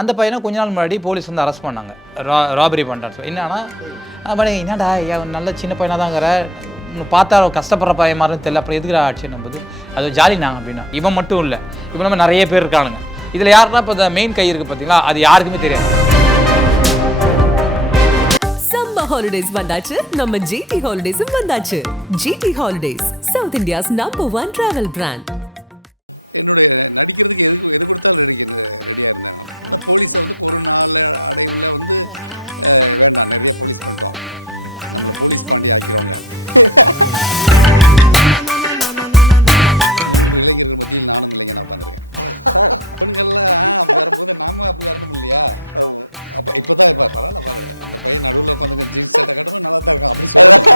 அந்த பையனை கொஞ்ச நாள் முன்னாடி போலீஸ் வந்து அரெஸ்ட் பண்ணாங்க, ராபரி பண்ணுறான்னு சொல்லி. என்னன்னா என்னடா நல்ல சின்ன பையனாக தாங்கிற, பார்த்தா கஷ்டப்படுற பையன் மாதிரி தெரியல, அப்புறம் எதுக்குற ஆட்சி நம்புது, அது ஜாலி நாங்கள் அப்படின்னா. இவன் மட்டும் இல்லை, இப்போ நம்ம நிறைய பேர் இருக்கானுங்க. இதில் யாருன்னா இப்போ இந்த மெயின் கை இருக்குது பார்த்தீங்களா, அது யாருக்குமே தெரியாது. சம்மர் ஹாலிடேஸ் வந்தாச்சு, நம்ம ஜிடி ஹாலிடேஸும் வந்தாச்சு. GT holidays, south India's #1 travel brand. என்னுடைய நடிக்கிறதுக்கு எது கொடுத்தாலும் ரெடியாக இருந்தேன் நான். அந்த போலீஸை வந்து ஒரு நாள் அடைவில் வந்து வேண்டாம், நிறைய போலீஸ் பண்ணிட்டோம், நம்மளை போலீஸ் பாண்டி ஆக்கிடுவாங்க. 3 இளைஞர்கள் மத்தியில் நானும் இளைஞன் உட்காந்துருக்கேன். பெண்கள்லாம் அப்படி வரும்போது நாம அப்படி வரணும் இல்லையா? அப்போ இப்போ தான் பரவாயில்ல பாரு, அந்த பையன் நடுவில் உட்காந்துருக்கேன், ஜீன்ஸ் சட்டை கட்டணும், நல்லா தான் இருக்கும் அப்படி சொல்லுவாங்க.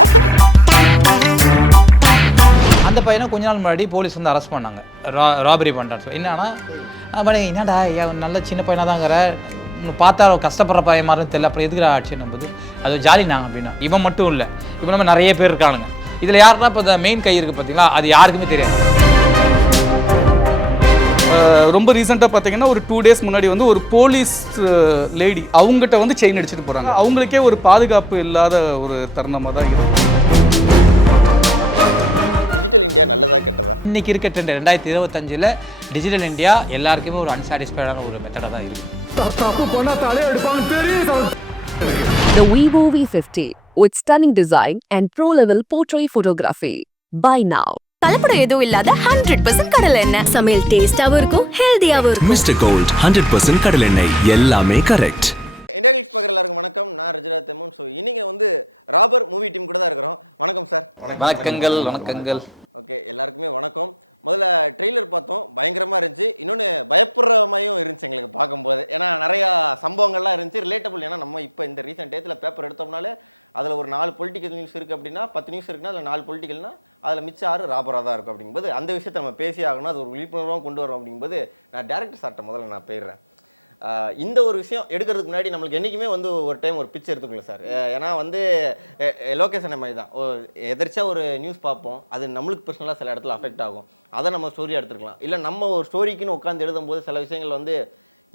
அந்த பையனை கொஞ்ச நாள் முன்னாடி போலீஸ் வந்து அரெஸ்ட் பண்ணாங்க, ராபரி பண்ணுறான்னு சொல்லி. என்னடா நல்ல சின்ன பையனாக தாங்கிற, பார்த்தா கஷ்டப்படுற பையன் மாதிரி தெரியல, அப்புறம் எதுக்குற ஆட்சி நம்புது, அது ஜாலி நாங்கள் அப்படின்னா. இவன் மட்டும் இல்லை, இப்போ நம்ம நிறைய பேர் இருக்கானுங்க. இதில் யாருன்னா இப்போ இந்த மெயின் கை இருக்குது பார்த்தீங்களா, அது யாருக்குமே தெரியாது. ரொம்ப ரீசெண்டாக பார்த்தீங்கன்னா ஒரு 2 days முன்னாடி வந்து ஒரு போலீஸ் லேடி அவங்ககிட்ட வந்து செயின் அடிச்சுட்டு போகிறாங்க. அவங்களுக்கே ஒரு பாதுகாப்பு இல்லாத ஒரு தருணமாக தான் இருக்குது. டிஜிட்டல் இந்தியா நல்லதா கெட்டதா? இன்னைக்கு இருக்க ட்ரெண்ட் 2025 டிஜிட்டல் இந்தியா எல்லாருக்குமே ஒரு அன்சாட்டிஸ்ஃபைடான ஒரு மெத்தடாக தான் இருக்குது. The Vivo V50 with stunning design and pro-level portrait photography. Buy now. கலப்படம் எதுவும் இல்லாத 100% கடலை எண்ணெய். சமையல் டேஸ்டாவும் இருக்கும், ஹெல்தியாவும் இருக்கும். மிஸ்டர் கோல்ட் 100% கடலை எண்ணெய், எல்லாமே கரெக்ட். இந்தியா கிளிக்ஸ் பார்க்குற எல்லாருக்கும் வணக்கம். நான் ரஜிரா தெம்மன். ஸோ இன்னைக்கு வந்து ராபர் மூவி டீம் கூட தான் இருக்கிறோம். வணக்கம் சார். வணக்கங்கள். ஓகே, எல்லாருக்குமே வணக்கம். முதல்ல ட்ரெய்லர் பார்த்தோம், பயங்கரமாக இருந்துச்சு. இன்னொன்று பயப்படுற மாதிரியும் இருந்துச்சு எங்களுக்கு பார்க்கும்போது. ஏன்னா நிறையா சம்பவங்கள்லாம் இருந்துச்சு, ரிலேட்டபிள். ஏன்னா நம்ம இப்போ இந்த ரீசெண்ட் டேத்தில் பேப்பர் எடுத்தோம்னாலே அதில் ஒரு 4 பொலிட்டிக்கல் நியூஸ் இருக்குது அப்படின்னா, 10 நியூஸ் இருக்குன்னா அதில் 4 பொலிட்டிக்கல்னா அதில் மிச்சம் 6 ராபராக தான் இருக்கும். அப்படிங்கும்போது அந்த விஷயத்தை நம்ம பேசி ஆகணும், அது ஒரு விழிப்புணர்வாக கொண்டு வரோம். அப்படிங்கும்போது நான் டேரக்டர் சார்ட்ட முதல்ல நான் போயிடுறேன். இந்த ஒரு விஷயம் எடுக்கிறதுக்கு முன்னாடி நம்மளுக்கு என்றைக்குமே வந்து ஒரு டைம் ஒரு பிக்சர் எடுத்துக்கல சார். ஏன்னா வந்து லொக்கேஷன் மாதிரி தான், எதிர்ச்சியாக ஒரு நியூஸ் பார்ப்போம், அது நம்மளுக்கு பர்சனலாக சில இடத்துல அஃபெக்ட் ஆகும், அதை நம்ம ஸ்டோரியாக எடுத்துக்கலாம். இல்லை நம்ம ஒரு ஸ்டோரிக்குன்னு உட்காந்து எழுதும்போது சில விஷயங்கள் வந்து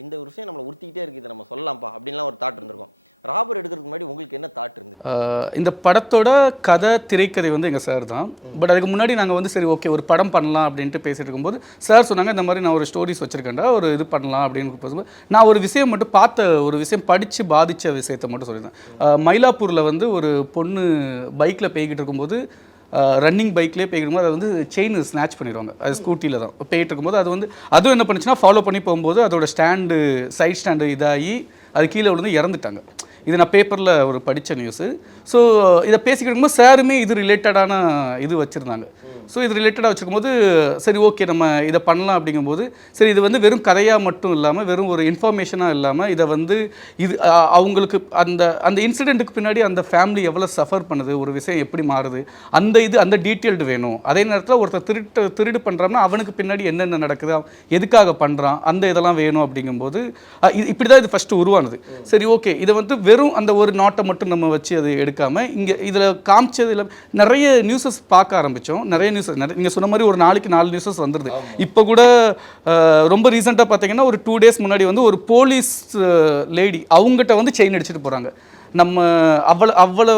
இந்த ஒரு விஷயம் நம்மளை உறுத்திக்கிட்டே இருக்குது, இதை நம்ம சொல்லலாம்ப்பா அப்படின்லாம் ஒரு தாட் இருந்திருக்கும். ராபர் எடுக்கிறதுக்கு முன்னாடி உங்களுக்கு என்ன தாட் இருந்து? இந்த படத்தோட கதை திரைக்கதை வந்து எங்கள் சார் தான். பட் அதுக்கு முன்னாடி நாங்கள் வந்து சரி ஓகே ஒரு படம் பண்ணலாம் அப்படின்ட்டு பேசிட்டு இருக்கும்போது சார் சொன்னாங்க, இந்த மாதிரி நான் ஒரு ஸ்டோரிஸ் வச்சுருக்கேன்டா, ஒரு இது பண்ணலாம் அப்படின்னு பேசும்போது நான் ஒரு விஷயம் மட்டும் பார்த்த ஒரு விஷயம் படித்து பாதித்த விஷயத்தை மட்டும் சொல்லியிருந்தேன். மயிலாப்பூரில் வந்து ஒரு பொண்ணு பைக்கில் போய்கிட்டு இருக்கும்போது, ரன்னிங் பைக்லேயே போய்க்கும்போது அது வந்து செயின் ஸ்நாச் பண்ணிடுவாங்க. அது ஸ்கூட்டியில் தான் போயிட்டு இருக்கும்போது அது வந்து அதுவும் என்ன பண்ணுச்சுன்னா ஃபாலோ பண்ணி போகும்போது அதோட சைட் ஸ்டாண்டு இதாகி அது கீழே விழுந்து இறந்துட்டாங்க. இது நான் பேப்பரில் ஒரு படித்த நியூஸு. ஸோ இதை பேசிக்கிட்டு இருக்கும்போது சாருமே இது ரிலேட்டடான இது வச்சுருந்தாங்க. ஸோ இது ரிலேட்டடாக வச்சுருக்கும்போது சரி ஓகே நம்ம இதை பண்ணலாம் அப்படிங்கும்போது, சரி இது வந்து வெறும் கதையாக மட்டும் இல்லாமல் வெறும் ஒரு இன்ஃபர்மேஷனாக இல்லாமல் இதை வந்து இது அவங்களுக்கு அந்த இன்சிடெண்ட்டுக்கு பின்னாடி அந்த ஃபேமிலி எவ்வளோ சஃபர் பண்ணுது, ஒரு விஷயம் எப்படி மாறுது, அந்த டீட்டெயில்டு வேணும். அதே நேரத்தில் ஒருத்தர் திருடு பண்ணுறான்னா அவனுக்கு பின்னாடி என்னென்ன நடக்குது, எதுக்காக பண்ணுறான், அந்த இதெல்லாம் வேணும். அப்படிங்கும்போது இப்படி தான் இது ஃபஸ்ட்டு உருவானது. சரி ஓகே இதை வந்து வெறும் அந்த ஒரு நாட்டை மட்டும் நம்ம வச்சு அது எடுக்காமல் இங்கே இதில் காமிச்சதில் நிறைய நியூஸஸ் பார்க்க ஆரம்பித்தோம். நிறைய நியூஸஸ் நீங்கள் சொன்ன மாதிரி ஒரு நாளைக்கு 4 நியூஸஸ் வந்துடுது. இப்போ கூட ரொம்ப ரீசெண்டாக பார்த்தீங்கன்னா ஒரு 2 days முன்னாடி வந்து ஒரு போலீஸ் லேடி அவங்ககிட்ட வந்து செயின் அடிச்சுட்டு போகிறாங்க. நம்ம அவ்வளோ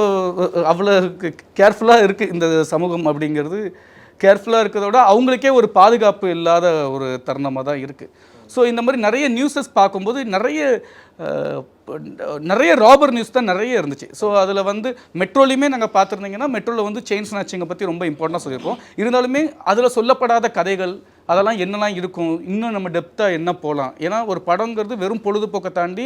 கேர்ஃபுல்லாக இருக்குது இந்த சமூகம். அப்படிங்கிறது கேர்ஃபுல்லாக இருக்கிறதோட அவங்களுக்கே ஒரு பாதுகாப்பு இல்லாத ஒரு தருணமாக தான் இருக்குது. ஸோ இந்த மாதிரி நிறைய நியூஸஸ் பார்க்கும்போது நிறைய ராபர் நியூஸ் தான் நிறைய இருந்துச்சு. ஸோ அதில் வந்து மெட்ரோலையுமே நாங்கள் பார்த்துருந்தீங்கன்னா மெட்ரோவில் வந்து செயின் ஸ்நாச்சிங்கை பற்றி ரொம்ப இம்பார்ட்டண்டாக சொல்லியிருக்கோம். இருந்தாலுமே அதில் சொல்லப்படாத கதைகள் அதெல்லாம் என்னெல்லாம் இருக்கும், இன்னும் நம்ம டெப்த்தாக என்ன போகலாம். ஏன்னா ஒரு படங்கிறது வெறும் பொழுதுபோக்கை தாண்டி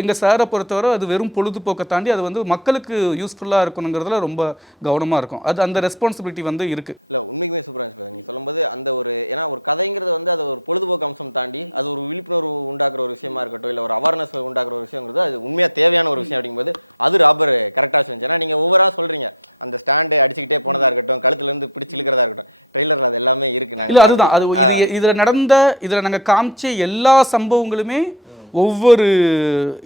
எங்கள் சாரை பொறுத்தவரை அது வெறும் பொழுதுபோக்கை தாண்டி அது வந்து மக்களுக்கு யூஸ்ஃபுல்லாக இருக்கணுங்கிறதுல ரொம்ப கவனமாக இருக்கும். அது அந்த ரெஸ்பான்சிபிலிட்டி வந்து இருக்குது. இல்லை உண்மைக்குமே சூப்பராக இருந்துச்சு நீங்கள் சொல்லும்போது. அந்த ஒரு ஏன்னா ஒரு கதைங்கிறது வந்து அது ஒரு பொழுதுபோக்கு அம்சம் தாண்டி அது ஒரு விழிப்புணர்வு உண்டாக்குற ஒரு விஷயமா இருக்கட்டும், இல்லை ஒரு அவேர்னஸ் உண்டாக்குற ஒரு விஷயங்கிறது அது உண்மையாக தேவையான ஒரு விஷயம். அப்படிங்கும்போது அது ராபர் கரெக்டாக செஞ்சு. ஏன்னா நீங்கள் ஒவ்வொரு சொல்கிறீங்க, அந்த ஸ்டாண்டு அடிச்சுக்கிட்டே போனதாக இருக்கட்டும், கழுத்துலேருந்து பிடிச்சி இழுக்கிறதா இருக்கட்டும், ட்ரெய்லரில் அது எல்லாமே இருக்குது. நாங்கள் அதுதான் அது இதில் நாங்கள் காமிச்ச எல்லா சம்பவங்களுமே ஒவ்வொரு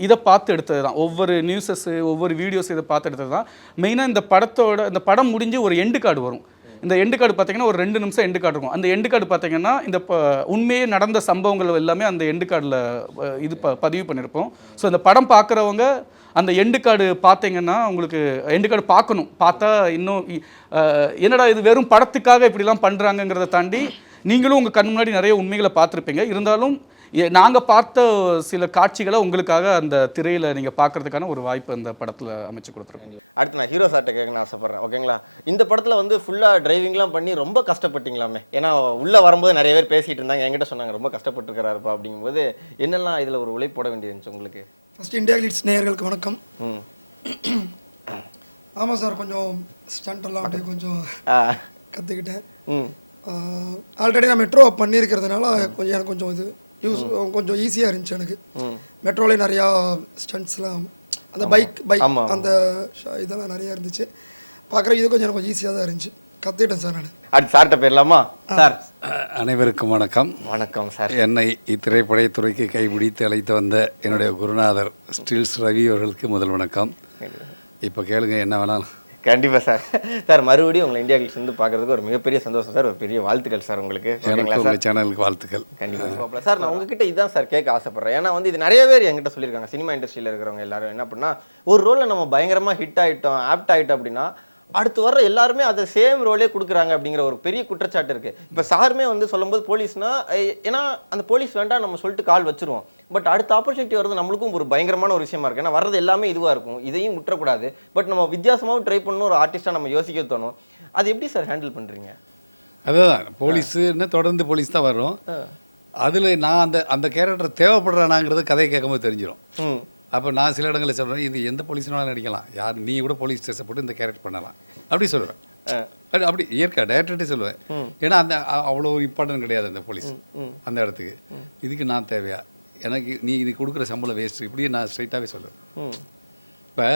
இதை பார்த்து எடுத்தது தான், ஒவ்வொரு நியூஸஸ் ஒவ்வொரு வீடியோஸ் இதை பார்த்து எடுத்தது தான். மெயினாக இந்த படம் முடிஞ்சு ஒரு எண்டு கார்டு வரும். இந்த எண்டு கார்டு பார்த்தீங்கன்னா ஒரு 2 நிமிஷம் எண்டு கார்டு இருக்கும். அந்த எண்டு கார்டு பார்த்தீங்கன்னா இந்த உண்மையே நடந்த சம்பவங்கள் எல்லாமே அந்த எண்டு கார்டில் இது பதிவு பண்ணியிருப்போம். ஸோ இந்த படம் பார்க்குறவங்க அந்த எண்டு கார்டு பார்த்தீங்கன்னா உங்களுக்கு எண்டு கார்டு பார்க்கணும். பார்த்தா இன்னும் என்னடா இது வெறும் படத்துக்காக இப்படிலாம் பண்ணுறாங்கங்கிறத தாண்டி நீங்களும் உங்கள் கண் முன்னாடி நிறைய உண்மைகளை பார்த்துருப்பீங்க. இருந்தாலும் நாங்கள் பார்த்த சில காட்சிகளை உங்களுக்காக அந்த திரையில் நீங்கள் பார்க்கறதுக்கான ஒரு வாய்ப்பு அந்த படத்தில் அமைச்சு கொடுத்துருக்கோம். அடுத்து நான் ஹீரோ சார்ட்ட கேட்கணும்னு ஆசைப்பட்றேன். ஓகேங்களா, இந்த படத்தில் வந்து ஃபுல்லாக டிரைவிங்லாம் பண்ணி ரொம்ப கஷ்டப்பட்டீங்களாமே? ஏன்னா உள்ளே வரும்போது நிறைய பேர் பேசிகிட்டு இருந்தாங்க, என்கிட்ட சொன்னாங்க ரொம்ப கஷ்டப்பட்டுருக்கிறாருப்பா. அப்படிங்கும்போது என்னெல்லாம் இதில் ஒரு உழைப்பு போட வேண்டியிருந்துச்சு உங்களுக்கு? ஃபஸ்ட் இந்தியா கிளிட்ஸ் நேயர்களுக்கு வணக்கம். ஆமாம் சார், கொஞ்சம் ஸ்டண்டெல்லாம் அப்படியே கொஞ்சம் கற்றுக்கிட்டேன். ஆல்ரெடி நான் மெட்ரோ பண்ணியிருக்கிறதுனால கொஞ்சம் எனக்கு கொஞ்சம் இது கொஞ்சம் ஈஸியாக இருந்துச்சு எனக்கு. மெட்ரோலே நிறையா ஸ்டண்ட்ஸ்லாம் அந்த பைக் அந்த இதெல்லாம் நிறையா இருந்துச்சு. பார்க்குற இது கொஞ்சம் எனக்கு கொஞ்சம் ஈஸியாக தான் இருந்துச்சு, கற்றுக்கிட்டேன் சார் நான். அடுத்து சார்கிட்ட போயிடலாமா? சார் அனைவருக்கும் வணக்கம். வணக்கம் சார். என்னை இத்திரைப்படத்துறைக்கு கைபிடித்து அழைத்து வந்த என்னுடைய குருநாதர் ஸ்டில்ஸ் ரவி அவர்களுக்கு முதல் வணக்கம். இப்போ கேளுங்க என்ன வேணாலும். கண்டிப்பாக சார். சார் மறுபடியும் உங்களை இந்தியா கிளிட்ஸ் வந்து பார்க்குறதுக்கு ஒரு மிகப்பெரிய சந்தோஷம் சார். ஒரு பெரிய வாழ்த்துக்கள் சார் உங்களுக்கு. உங்கள் சேனலுக்கு வாழ்த்துக்கள். கண்டிப்பாக சார். நான் உங்ககிட்ட இதுதான் சார் கேட்க ஆசைப்பட்றேன். ஏன்னா வந்து இது நிறைய பேர் என்கிட்ட சொல்லியிருக்காங்க, சினிமா இண்டஸ்ட்ரியில் இருக்கிறவங்க எல்லாரும் என்ன பண்ணால் ஒரு ரோலில் நம்ம பயங்கரமாக ஹிட் ஆகிட்டோம், ஆப்ட் ஆகிட்டோம் அப்படின்னா அடுத்து வர்ற எல்லாருமே அதை சேம் ரோலே கொடுக்குறாங்க அப்படிங்கிற ஒரு பெரிய குற்றச்சாட்டு இருக்குது. இப்போ சாருமே வந்து சொல்லும்போது போலீஸ்னா ஏன்னா அந்த போலீஸ் வேண்டாம் நம்ம சொல்லிட்டு கால் வச்சுருவோம். பட் அடுத்த ஆப்பர்ச்சுனிட்டி வருது நம்மளுக்கும் ஒரு பயங்கரமான ஒரு விஷயமா இருக்குது. ஏன்னா வர்றது எல்லாமே இதுவாக இருக்கும், இதையும் விட்டுறக்கூடாது. பட் நம்ம வித்தியாசமாகவும் ட்ரை பண்ணணும், ஒரு ஆர்டிஸ்ட்டாக நம்ம யோசிக்க தோணும். அது எப்படி சார் ஹேண்டில் பண்ணுறீங்க? அதுதான் போலீஸுன்னு தொடர்ந்து போலீஸ் தான் வரும். அதில் நான் அந்த கேரக்டர் தேவைப்படுறானாங்கிறது கதையை கேட்கும்போது தெரிஞ்சிடும். அப்போ நான் சில இடங்களில் சொல்கிறேன், இது எந்த போலீஸ்னாலும் நடிக்கலாம், யார் நீ கூட போலீஸ் ஸ்டேஷன் போட்டு இந்த கேரக்டர் பண்ணலாம் அப்படி சொல்லுவேன். அப்படி இயற்கை டைரக்டர்கிட்டே சொல்லுவேன். ஏன்னா அந்த அவ்வளோ ஒரு இம்பார்ட்டன்ட் கிடையாது அந்த போலீஸ் அந்த இடத்துக்கு. இதுக்கு நான் தேவையா, எனக்கு நீ இது கொடுக்குற சம்பளம் வேஸ்ட்டு, இப்படியே நான் ஸ்ட்ரைட்டாகவே சொல்லுவேன். இப்போ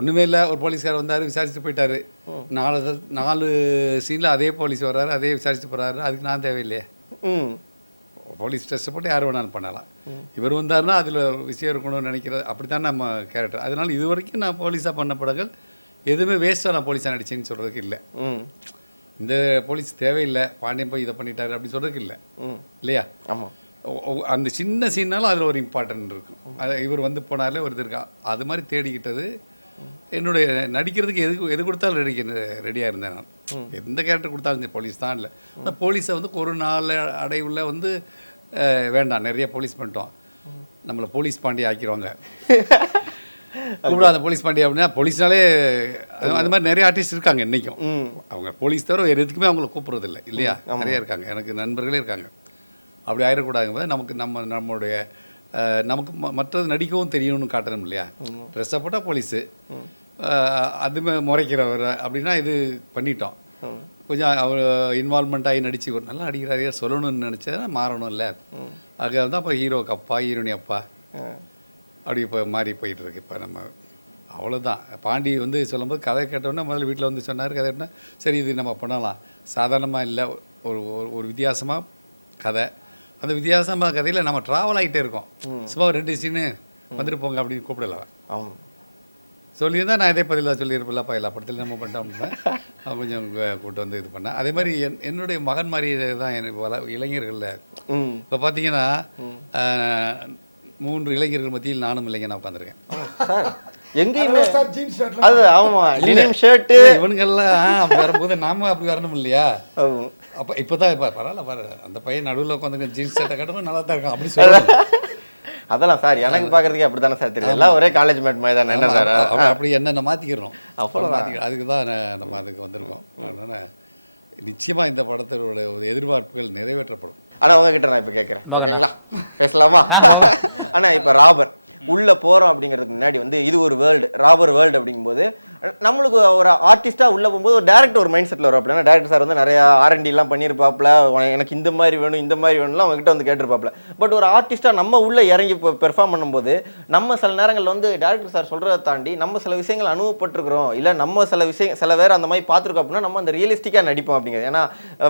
ஒன்றுமே இல்லை, ஒரு போலீஸ்கார் வந்தார், விசாரிச்சுட்டு போயிட்டார். 4 சீனில் அதே போலீஸ் வர்றாரு, அதே விசாரிச்சுட்டு போகிறாரு. அதுக்கு நான் தேவையில்லையே. போலீஸ் ஸ்டேஷன் போட்டு யார் வேணாலும் பண்ணலாம். இவர் வந்தார்னா அதில் விஷயம் இருக்கணும்னு நினைக்கிறது அப்படி தான் நம்ம கேரக்டர். அதனால் இது வரைக்கும் நான் போலீஸாக பண்ண படங்கள் எதுவுமே வேஸ்ட்டாக நான் போலீஸாக நடிச்சேன்னு சொல்கிறதுக்கு இல்லை. இந்த போலீஸ் தேவையில்லை, பாண்டியன் போய் இதை பண்ணிட்டாரு அப்படி சொல்கிறதுக்கு இல்லை இல்லையா? ஆமாம். அந்த சின்ன சீனாலும் அதில் ஒரு இம்பார்ட்டன்ட் இருக்கும். அது இவர் வந்து போனாலே ஒரு இது இருக்கா, அது மாதிரி தேடிக்கிட்டது. என்னுடைய நடிக்கிறதுக்கு எது கொடுத்தாலும் ரெடியாக இருந்தேன் நான். எந்த கேரக்டர் கொடுத்தாலும் போலீஸ் தான் இல்லை. அந்த போலீஸை வந்து ஒரு நாள் அடைவுள்ள வந்து வேண்டாம், நிறைய போலீஸ் பண்ணிட்டோம், நம்மளை போலீஸ் பாண்டி ஆக்கிடுவாங்க, கூப்பிடாத போலீஸ் பாண்டி அப்படின்னா. போலீஸ்னாலே அது மாதிரி நிறைய ஆர்டிஸ்ட் இருக்காங்க இன்றைக்கும். அவங்க போலீஸ் தவிர வேறு எதுக்குமே அவங்கள கூப்பிட்றது இல்லை இல்லையா? நிறைய இருக்காங்க, எனக்கு நண்பர்களே இருக்காங்க. அப்படி ஆயிடக்கூடாதுங்க. நம்மளுடைய நமக்கு மற்றது நடிக்கவும் தெரியணும்னு காட்டணும் இல்லையா? ட்ரெஸ்ஸை போட்டால் போலீஸு, அதுமே முறைக்கிறவர் அப்படின்னா இது பண்ணிட்டோம். கொஞ்சம் அவர் இன்வால்மெண்ட் ஆகி நடிச்சு ஒரு நல்லா நடிக்கிறாரே சொல்லணும்னு நினச்சா மாறணும் இல்லை? அது வந்து அப்போ ஹீரோக்கு அப்பா, ஹீரோனி அப்பா அப்படி இப்போ மாறி போயிட்டுருக்கு. இப்போ நம்ம அவ்வளோதான். பாண்டி வந்து சொல்லும்போது கதை கேட்டோன்னா முதல்ல வீட்டில் வந்து சொன்னார். கதை கேட்டால் சரி இது நம்ம பண்ணலாம், சாதாரணமாக இல்லை, ஒரு வித்தியாசமாக கதை. அந்த வித்தியாசமாக கதையில் நம்ம ட்ராவல் ஆகிட்டே இருக்கோம். சும்மா 2 சீனு வந்துட்டு போங்க அப்படின்னு கூப்பிடலாம். ஆமாம், சொல்லியிருந்தால் நான் இதே பதிலாக சொல்லியிருப்பேன்லப்பா, எல்லா படத்துலையும் நம்ம பண்ணிட்டோம் அப்படின்னா கொஞ்சம் கூப்பிட்டு வந்து இது பண்ணேன். அதே மாதிரி என்னுடைய மகன் மாதிரி தான் எனக்கு இளைஞர்களில் இப்போ பார்த்தீங்கன்னா 3 இளைஞர்கள் மத்தியில் நானும் இளைஞனாக உட்காந்துருக்கேன். எங்கேயுமே அது ஆமாம் ஷர்ட்டு இவனுங்கெல்லாம் அப்படி வரும்போது நாம அப்படி வரணும் இல்லையா? அப்போ இப்போ தான் இப்போ பரவாயில்ல பாரு, அந்த பையன் நடுவில் உட்காந்து ஜீன்ஸ் ஷர்ட்டை கட்டணும் நல்லா தான் இருக்கும் அப்படி சொல்லுவாங்க. அதெல்லாம் சார் எனக்கு பார்க்குறதுக்கே அப்படி தானே சார் தெரியும். எல்லாம் ஒரே காலேஜ் மேட் மாதிரி தானே. என்ன சார் அப்படி என்னென்ன மாற்றிக்கிறோம், அவ்வளோ மாற்றிக்கிறோம். அதுக்கு தான் நம்ம அதுக்கு வந்திருக்கோம். அதனால் நிச்சயமாக இந்த படத்தோட எதிர்பார்ப்புகள் நிறைவேற்றப்படும். ஆனால் உங்ககிட்ட நான் இப்போ கேட்குறேன், ஓகேங்களா? பேசலாமா? ஆனால் இப்போ ராபர் உள்ளே போகிறோம் அப்படிங்கிறதுக்கு முன்னாடி வந்து இது ஒரு வேர்ல்டு, ராபர் வேர்ல்டு அப்படிங்கும்போது நம்மளுக்கு ஒரு ஆர்டிஸ்ட்டாக உள்ளே போகும்போது ஒரு டேரக்டர் ஒரு மைண்ட் செட்டில் வரும். அப்படின்னா டேரக்டர் சார் வந்து நிறையா R&Dலாம் பண்ணியிருப்பாப்புல, எனக்கு இந்த மாதிரி வேணும் இந்த மாதிரி வேணும்லாம் அவங்ககிட்ட வந்து கேட்டிருப்பாப்புல. பட் ஒரு ஆர்டிஸ்ட்டாக நம்ம உள்ளே இறங்கி இப்போ பெர்ஃபார்ம் பண்ணும்போது நம்ம சில நேரங்களில் வந்து டேரக்டர் சார் சொல்கிறத தாண்டி நம்ம சில விஷயங்கள் அனுபவப்பட்டிருக்கிறோம், இல்லை நம்ம சில பேர் அந்த மாதிரி பார்த்துருக்கோம் அப்படின்னா நம்ம அந்த ரியலிஸ்டிக்காக நடிப்போம் அப்படிங்கிறது. ஏன்னா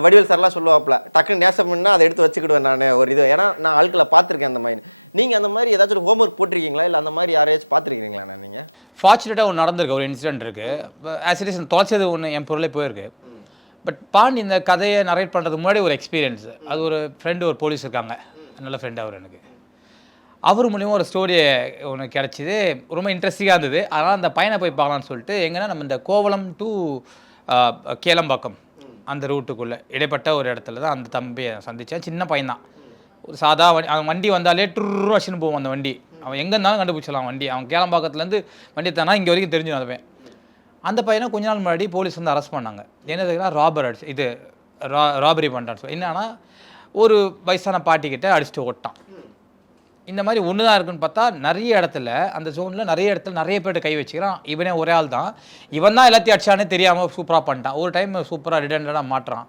வடிவேல் சார்லாம் சொல்லுவாப்புல, டக்குன்னு நேசம் பண்ணால் அதை எடுத்து வச்சுக்கிடுவேன் நான் ஒரு இது. ஏன்னா நான் ஆட்களை பார்த்துருக்கேன் அந்த மாதிரி. நீங்கள் அந்த மாதிரி ஏதாச்சும் ஹோம்ஒர்க் போட்டிருக்கீங்களா, இல்லை அந்த மாதிரி யாரையாச்சும் பார்த்துருக்கீங்களா? நீங்கள் ஃபார்ச்சுனேட்டாக ஒன்று நடந்திருக்கு, ஒரு இன்சிடென்ட் இருக்குது. ஆஸ் இட் இஸ் தொலைச்சது ஒன்று என் பொருளே போயிருக்கு. பட் பாண்டி இந்த கதையை நரேட் பண்ணுறதுக்கு முன்னாடி ஒரு எக்ஸ்பீரியன்ஸ். அது ஒரு ஃப்ரெண்டு, ஒரு போலீஸ் இருக்காங்க, நல்ல ஃப்ரெண்டு அவர். எனக்கு அவர் மூலியமாக ஒரு ஸ்டோரி ஒன்று கிடச்சிது, ரொம்ப இன்ட்ரெஸ்டிங்காக இருந்தது. அதனால் அந்த பையனை போய் பார்க்கலான்னு சொல்லிட்டு எங்கன்னா நம்ம இந்த கோவளம் டு கேளம்பாக்கம் அந்த ரூட்டுக்குள்ளே இடைப்பட்ட ஒரு இடத்துல தான் அந்த தம்பியை சந்தித்தேன். சின்ன பையன்தான், ஒரு சாதா வண்டி. அவன் வண்டி வந்தாலே ட்ரு வச்சுன்னு போவான் அந்த வண்டி. அவன் எங்கே இருந்தாலும் கண்டுபிடிச்சலாம் வண்டி. அவன் கேளம்பாக்கத்துலேருந்து வண்டி தானா இங்கே வரைக்கும் தெரிஞ்சுடும் அதுவே. அந்த பையனை கொஞ்ச நாள் முன்னாடி போலீஸ் வந்து அரெஸ்ட் பண்ணாங்க. என்னதுன்னா ராபரி பண்ணுறான்னு சொல்லி. என்னன்னா ஒரு வயசான பாட்டிக்கிட்ட அடிச்சுட்டு ஓட்டான். இந்த மாதிரி ஒன்று தான் இருக்குன்னு பார்த்தா நிறைய இடத்துல அந்த ஜோனில் நிறைய இடத்துல நிறைய பேர்ட்ட கை வச்சுக்கிறான். இவனே ஒரே ஆள் தான். இவன் தான் எல்லாத்தையும் அடிச்சானே தெரியாமல் சூப்பராக பண்ணிட்டான். ஒரு டைம் சூப்பராக ரிடண்டடாக மாட்டுறான்.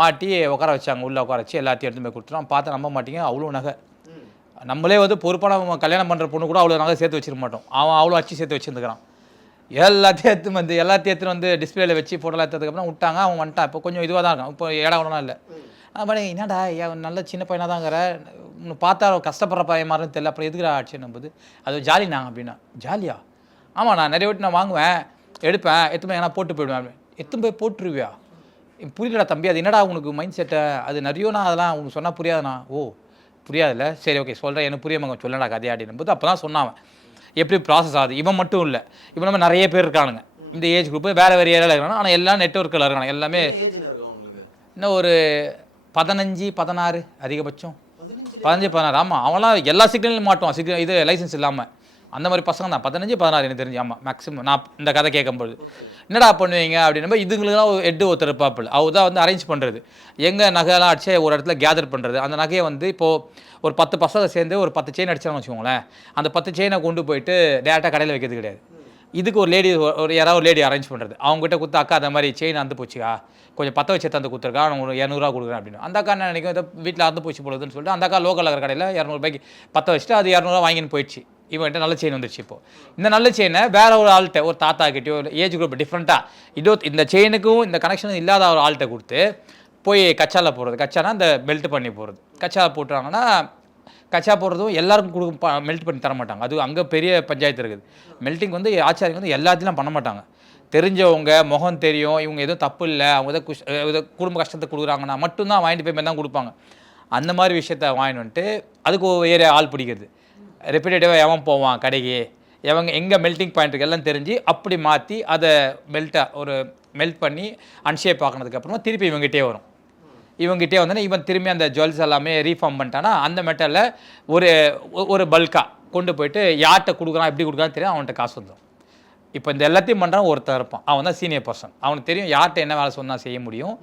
மாட்டி உட்கார வச்சாங்க, உள்ளே உட்கார வச்சு எல்லாத்தையும் எடுத்து போய் கொடுத்துறான். பார்த்தா நம்ப மாட்டீங்க, அவ்வளோ நகை. நம்மளே வந்து பொறுப்பான கல்யாணம் பண்ணுற பொண்ணு கூட அவ்வளோ நகை சேர்த்து வச்சிருக்க மாட்டோம். அவன் அவ்வளோ அச்சு சேர்த்து வச்சுருந்துக்கிறான். எல்லாத்தையும் எடுத்துன்னு வந்து டிஸ்பிளேல வச்சு ஃபோட்டோலாம் எடுத்ததுக்கப்புறம் விட்டாங்க. அவன் வந்துட்டான். இப்போ கொஞ்சம் இதுவாக தான் இருக்கான். இப்போ ஏடாவலாம் இல்லை. பட் என்னடா நல்ல சின்ன பையனாக தாங்கிற, பார்த்தா கஷ்டப்படுற பையன் மாதிரின்னு தெரியல, அப்புறம் எதுக்குறா ஆச்சு நம்புது. அது ஜாலிண்ணா அப்படின்னா. ஜாலியா? ஆமாம், நான் நிறைய வாட்டி நான் வாங்குவேன், எடுப்பேன், எத்தனை ஏன்னா போட்டு போயிடுவேன். எத்தனை போய் போட்டுருவியா? புரியலடா தம்பி, அது என்னடா உனக்கு மைண்ட் செட்டை? அது நிறையனா அதெல்லாம் உனக்கு சொன்னால் புரியாதுண்ணா. ஓ புரியாதுல்ல, சரி ஓகே சொல்கிறேன், எனக்கு புரியாமங்க சொல்லடா கதையா அப்படின்னும்போது அப்போ தான் சொன்னான் எப்படி ப்ராசஸ் ஆகுது. இவன் மட்டும் இல்லை, இப்போ நம்ம நிறைய பேர் இருக்கானுங்க இந்த ஏஜ் குரூப்பு, வேறு வேறு ஏரியாவில் இருக்காங்க. ஆனால் எல்லாம் நெட்ஒர்க்கில் இருக்காங்க. எல்லாமே ஏஜ்ல இருக்கும் உங்களுக்கு இன்னும் ஒரு 15 16 அதிகபட்சம் 15 16. ஆமாம், அவன்லாம் எல்லா சிக்னலும் மாட்டுவான். சிக்னல் இது லைசன்ஸ் இல்லாமல் அந்த மாதிரி பசங்க தான் 15 16 எனக்கு தெரிஞ்சு. ஆமாம், மேக்ஸிமம் நான் இந்த கதை கேட்கும்போது என்னடா பண்ணுவீங்க அப்படின்னா இதுங்களுக்குலாம் ஹெட்டு ஒருத்தர் இருப்பாப்பில். அவர் தான் வந்து அரேஞ்ச் பண்ணுறது. எங்கள் நகையெல்லாம் அடிச்சு ஒரு இடத்துல கேதர் பண்ணுறது. அந்த நகையை வந்து இப்போது ஒரு 10 பசங்க சேர்ந்து ஒரு 10 செயின் அடிச்சாங்கன்னு வச்சுக்கோங்களேன். அந்த 10 செயினை கொண்டு போயிட்டு டேரெக்டாக கடையில் வைக்கிறது கிடையாது. இதுக்கு ஒரு லேடி, யாராவது ஒரு லேடி அரேஞ்ச் பண்ணுறது. அவங்ககிட்ட கொடுத்து அக்கா அந்த மாதிரி செயின் அந்து போச்சுக்கா, கொஞ்சம் 10 வச்சு தந்து கொடுத்துருக்கா, நான் ஒரு 200 ரூபா கொடுக்குறேன் அப்படின்னு. அந்த அக்கா என்ன நினைக்கும், இதை வீட்டில் அந்து போச்சு போடுதுன்னு சொல்லிட்டு அந்த அக்கா லோக்கல் இருக்கிற கடையில் 200 ரூபாய்க்கு 10 வச்சுட்டு அது 200 ரூபா வாங்கின்னு போயிடுச்சு. இவன்கிட்ட நல்ல செயின் வந்துருச்சு. இப்போது இந்த நல்ல செயினை வேற ஒரு ஆள்கிட்ட, ஒரு தாத்தா கிட்டேயோ ஏஜ் குரூப் டிஃப்ரெண்ட்டாக இந்த செயினுக்கும் இந்த கனெக்ஷனும் இல்லாத ஒரு ஆள்கிட்ட கொடுத்து போய் கச்சாவில் போடுறது. கச்சானா இந்த மெல்ட் பண்ணி போடுறது. கச்சாவில் போட்டுறாங்கன்னா கச்சா போடுறதும் எல்லாருக்கும் மெல்ட் பண்ணி தர மாட்டாங்க. அது அங்கே பெரிய பஞ்சாயத்து இருக்குது. மெல்ட்டிங் வந்து ஆச்சாரியம் வந்து எல்லாத்தையும் பண்ண மாட்டாங்க. தெரிஞ்சவங்க முகம் தெரியும், இவங்க எதுவும் தப்பு இல்லை, அவங்க எதோ குடும்ப கஷ்டத்தை கொடுக்குறாங்கன்னா மட்டும்தான் வாங்கிட்டு போய் தான் கொடுப்பாங்க. அந்த மாதிரி விஷயத்த வாங்கிட்டு வந்துட்டு அதுக்கு வேறு ஆள் பிடிக்கிறது. ரெப்பிடேட்டிவாக எவன் போவான் கடைக்கு, எங்கே மெல்ட்டிங் பாயிண்ட் இருக்குது எல்லாம் தெரிஞ்சு அப்படி மாற்றி அதை மெல்ட் பண்ணி அன்ஷேப் ஆகினதுக்கப்புறமா திருப்பி இவங்ககிட்டே வரும். இவங்ககிட்டே வந்தோன்னா இவன் திரும்பி அந்த ஜுவல்ஸ் எல்லாமே ரீஃபார்ம் பண்ணிட்டானா அந்த மெட்டலில் ஒரு பல்காக கொண்டு போயிட்டு யார்கிட்ட கொடுக்குறான், எப்படி கொடுக்குறான்னு தெரியும், அவன்கிட்ட காசு வந்துடும். இப்போ இந்த எல்லாத்தையும் பண்ணுறான் ஒருத்தர் இருப்பான், அவன் தான் சீனியர் பர்சன். அவனுக்கு தெரியும் யார்கிட்ட என்ன வேலை சொன்னால் செய்ய முடியும்,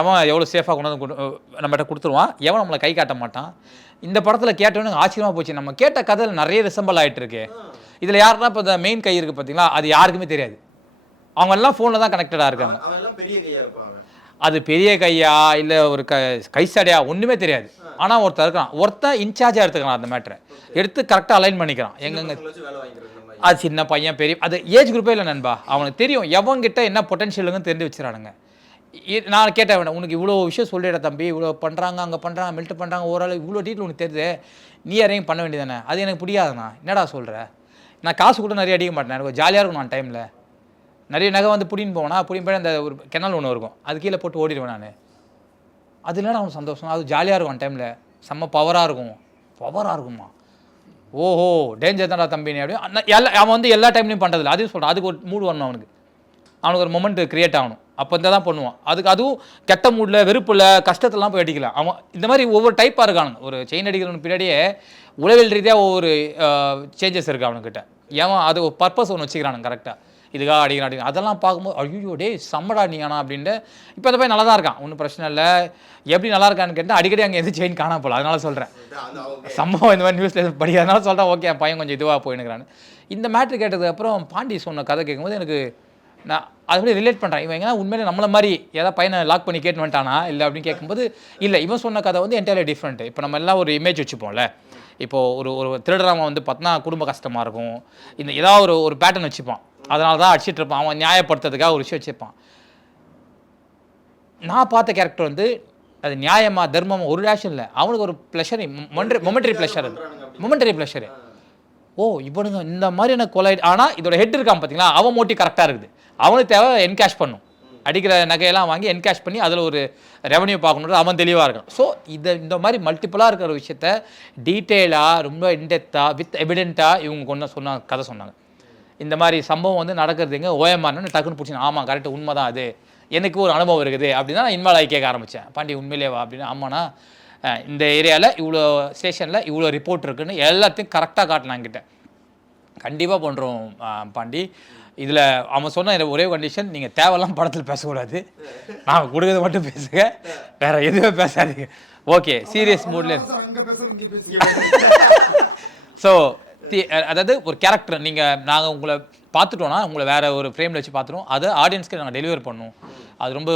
எவன் எவ்வளோ சேஃபாக கொண்டு வந்து நம்மகிட்ட கொடுத்துருவான், எவன் நம்மளை கை காட்ட மாட்டான். இந்த படத்தில் கேட்டவனுக்கு ஆச்சரியமாக போச்சு. நம்ம கேட்ட கதையில் நிறைய ரிசம்பிள் ஆகிட்டு இருக்கு. இதில் யாருன்னா இப்போ இந்த மெயின் கை இருக்குது பார்த்தீங்களா, அது யாருக்குமே தெரியாது. அவங்க எல்லாம் ஃபோனில் தான் கனெக்டடாக இருக்காங்க. அவன் எல்லாம் பெரிய கையாக இருப்பாங்க. அது பெரிய கையா இல்லை ஒரு கைசாடியா ஒன்றுமே தெரியாது. ஆனால் ஒருத்தன் இன்சார்ஜாக எடுத்துக்கிறான். அந்த மேட்டரை எடுத்து கரெக்டாக அலைன் பண்ணிக்கிறான். எங்கெங்க அது சின்ன பையன் பெரிய அது ஏஜ் குரூப்பே இல்லை நண்பா. அவனுக்கு தெரியும் எவங்கிட்ட என்ன பொட்டன்ஷியலுங்கன்னு தெரிஞ்சு வச்சுறானுங்க. நான் கேட்டேன், உனக்கு இவ்வளோ விஷயம் சொல்லிட தம்பி, இவ்வளோ பண்ணுறாங்க, அங்கே பண்ணுறாங்க, மெல்ட் பண்ணுறாங்க, ஓரளவு இவ்வளோ டீட்டெயில் உனக்கு தெரியுது, நீ யாரையும் பண்ண வேண்டியதானே? அது எனக்கு பிடிக்காதுண்ணா. என்னடா சொல்கிற? நான் காசு கூட நிறைய அடிக்க மாட்டேன், எனக்கு ஜாலியாக இருக்கும். நான் டைமில் நிறைய நகை வந்து புடின்னு போவேனா, புடின்னு போய் அந்த ஒரு கிணல் ஒன்று இருக்கும், அது கீழே போட்டு ஓடிடுவேன் நான். அது இல்லைனா அவனுக்கு சந்தோஷம், அது ஜாலியாக இருக்கும். அந்த டைமில் செம்ம பவராக இருக்குமா. ஓஹோ டேஞ்சர் தான்டா தம்பினே அப்படி அவன் வந்து எல்லா டைம்லையும் பண்ணுறதில்ல. அதையும் சொல்கிறான், அதுக்கு ஒரு மூடு வரணும் அவனுக்கு ஒரு மொமெண்ட் க்ரியேட் ஆகணும். அப்போ தான் பண்ணுவான். அதுவும் கெட்ட மூடில், வெறுப்பில், கஷ்டத்தெல்லாம் போய் அடிக்கலாம். அவன் இந்த மாதிரி ஒவ்வொரு டைப்பாக இருக்கானுங்க. ஒரு செயின் அடிக்கிறவனுக்கு பின்னாடியே உளவியல் ரீதியாக ஒவ்வொரு சேஞ்சஸ் இருக்குது அவனுக்கிட்ட. ஏன் அது ஒரு பர்பஸ் ஒன்று வச்சுக்கிறானுங்க கரெக்டாக, இதுக்காக அடிக்கிறான். அதெல்லாம் பார்க்கும்போது ஐயோ டே செம்மடா நீ ஆனா அப்படின்ட்டு. இப்போ அந்த பையன் நல்லா தான் இருக்கான், ஒன்றும் பிரச்சனை இல்லை. எப்படி நல்லா இருக்கான்னு கேட்டால் அடிக்கடி அங்கே எது செயின் காணா போல, அதனால சொல்கிறேன். சம்பவம் இந்த மாதிரி நியூஸில் படிக்கிறதுனால சொல்கிறேன். ஓகே என் பையன் கொஞ்சம் இதுவாக போயினுக்கிறான்னு. இந்த மேட்ரு கேட்டதுக்கப்புறம் பாண்டி சொன்ன கதை கேட்கும்போது எனக்கு நான் அதை மாதிரி ரிலேட் பண்ணுறேன். இவன் எங்கன்னா உண்மையிலே நம்மளை மாதிரி ஏதாவது பையனை லாக் பண்ணி கேட்டு வந்துட்டானா இல்லை அப்படின்னு கேட்கும்போது இல்லை, இவன் சொன்ன கதை வந்து என்டையர்லி டிஃப்ரெண்ட்டு. இப்போ நம்ம எல்லாம் ஒரு இமேஜ் வச்சுப்போம்ல. இப்போது ஒரு திருடராமன் வந்து பார்த்தா குடும்ப கஷ்டமாக இருக்கும், இந்த ஏதாவது ஒரு பேட்டர்ன் வச்சுப்பான், அதனால தான் அடிச்சிட்டு இருப்பான். அவன் நியாயப்படுத்துறதுக்காக ஒரு விஷயம் வச்சுருப்பான். நான் பார்த்த கேரக்டர் வந்து அது நியாயமாக தர்மமாக ஒரு ரேஷன் இல்லை, அவனுக்கு ஒரு ப்ளஷர், மொமெண்டரி ப்ளஷரு. ஓ இவனுங்க இந்த மாதிரி எனக்கு கொலை. ஆனால் இதோட ஹெட் இருக்கான் பார்த்தீங்களா, அவன் மோட்டிவ் கரெக்டாக இருக்குது. அவனுக்கு தேவை என்கேஷ் பண்ணும், அடிக்கிற நகையெல்லாம் வாங்கி என்கேஷ் பண்ணி அதில் ஒரு ரெவன்யூ பார்க்கணுன்றது அவன் தெளிவாக இருக்கும். ஸோ இந்த மாதிரி மல்டிப்புளாக இருக்கிற விஷயத்த டீட்டெயிலாக ரொம்ப இன்டெப்த்தாக வித் எவிடென்ட்டாக இவங்க கொண்டு கதை சொன்னாங்க. இந்த மாதிரி சம்பவம் வந்து நடக்கிறதுங்க ஓஎம்ஆர்னு டக்குன்னு பிடிச்சி ஆமாம் கரெக்ட் உண்மை தான் அது, எனக்கு ஒரு அனுபவம் இருக்குது அப்படின்னா நான் இன்வால்வ் ஆகி கேட்க ஆரம்பித்தேன். பாண்டி உண்மையிலேவா அப்படின்னு. ஆமாண்ணா இந்த ஏரியாவில் இவ்வளோ ஸ்டேஷனில் இவ்வளோ ரிப்போர்ட் இருக்குன்னு எல்லாத்தையும் கரெக்டாக காட்டினாங்கிட்ட. கண்டிப்பாக பண்ணுறோம் பாண்டி. இதில் அவன் சொன்ன ஒரே கண்டிஷன், நீங்கள் தேவையெல்லாம் படத்தில் பேசக்கூடாது, நான் கொடுக்கறது மட்டும் பேசுங்க, வேறு எதுவுமே பேசாதீங்க. ஓகே சீரியஸ் மூட்ல சார் அங்கே பேச இங்கே பேசி. ஸோ அதாவது ஒரு கேரக்டர் நாங்கள் உங்களை பார்த்துட்டோன்னா உங்களை வேறு ஒரு ஃப்ரேமில் வச்சு பார்த்துட்டோம், அதை ஆடியன்ஸ்க்கு நாங்கள் டெலிவர் பண்ணுவோம். அது ரொம்ப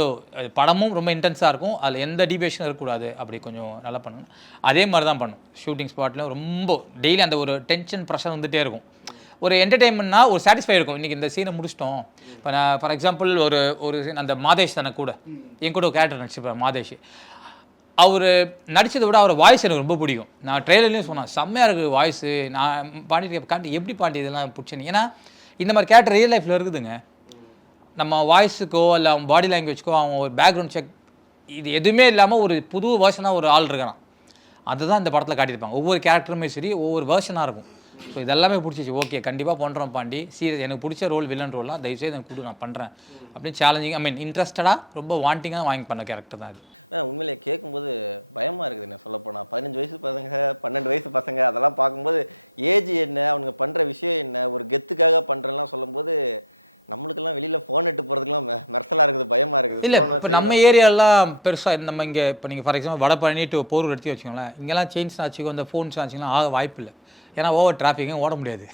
படமும் ரொம்ப இன்டென்ஸாக இருக்கும், அதில் எந்த டிவியேஷனும் இருக்கக்கூடாது, அப்படி கொஞ்சம் நல்லா பண்ணணும். அதே மாதிரி தான் பண்ணும் ஷூட்டிங் ஸ்பாட்லையும். ரொம்ப டெய்லி அந்த ஒரு டென்ஷன் ப்ரெஷர் வந்துகிட்டே இருக்கும். ஒரு என்டர்டெயின்மெண்ட்னா ஒரு சாட்டிஸ்ஃபை இருக்கும், இன்றைக்கி இந்த சீனை முடிச்சிட்டோம். இப்போ நான் ஃபார் எக்ஸாம்பிள் ஒரு சீன் அந்த மாதேஷ் தானே கூட என் கூட ஒரு கேரக்டர் நடிச்சிருப்பேன் மாதேஷ். அவர் நடித்ததை விட அவர் வாய்ஸ் எனக்கு ரொம்ப பிடிக்கும். நான் ட்ரெய்லர்லேயும் சொன்னேன் செம்மையாக இருக்குது வாய்ஸு. நான் பாண்டி எப்படி பாண்டி இதெல்லாம் பிடிச்சேன். ஏன்னா இந்த மாதிரி கேரக்டர் ரியல் லைஃப்பில் இருக்குதுங்க. நம்ம வாய்ஸுக்கோ இல்லை அவன் பாடி லாங்குவேஜ்க்கோ அவன் ஒரு பேக்ரவுண்ட் செக் இது எதுவுமே இல்லாமல் ஒரு புது வேர்ஷனாக ஒரு ஆள் இருக்கான். அதுதான் இந்த படத்தில் காட்டியிருப்பாங்க. ஒவ்வொரு கேரக்டருமே சரி ஒவ்வொரு வேர்ஷனாக இருக்கும். ஸோ இதெல்லாமே பிடிச்சிச்சு. ஓகே கண்டிப்பாக பண்ணுறோம் பாண்டி, சீரியஸ் எனக்கு பிடிச்ச ரோல் வில்லன் ரோல்லாம் தயவுசெய்து எனக்கு கொடு, நான் பண்ணுறேன் அப்படின்னு சேலஞ்சிங் இன்ட்ரெஸ்டடாக ரொம்ப வாண்டிங்காக வாங்கி பண்ண கேரக்டர் தான் அது. உண்மையிலே கேட்கும்போது பயமாக இருக்குது என்ன சொல்லப்போனால். 15 வயசு பசங்க 12 வயசு பசங்க அதெல்லாம் பார்க்கும்போது ஏஜ் என்ன, அவனுங்க பண்ணுற விஷயம் என்ன, ஒரு கெத்துக்காக பண்ணுறலாம் சொல்லும்போது நம்மளுக்கெல்லாம் வெளியில் ஃபோன் எடுத்து போகிறதுக்குலாம் மெர்சலாக இருக்குது, பயமாக இருக்குது. இல்லை இப்போ நம்ம ஏரியாலாம் பெருசாக நம்ம இங்கே இப்போ நீங்கள் for example Vadapalani to Porur எடுத்து வச்சுக்கோங்களேன், இங்கெல்லாம் செயின்ஸ் ஆச்சுக்கோ அந்த ஃபோன்ஸ் ஆச்சுக்கலாம் ஆக வாய்ப்பு இல்லை. ஏன்னா ஓவர் டிராஃபிக்கும் ஓட முடியாது,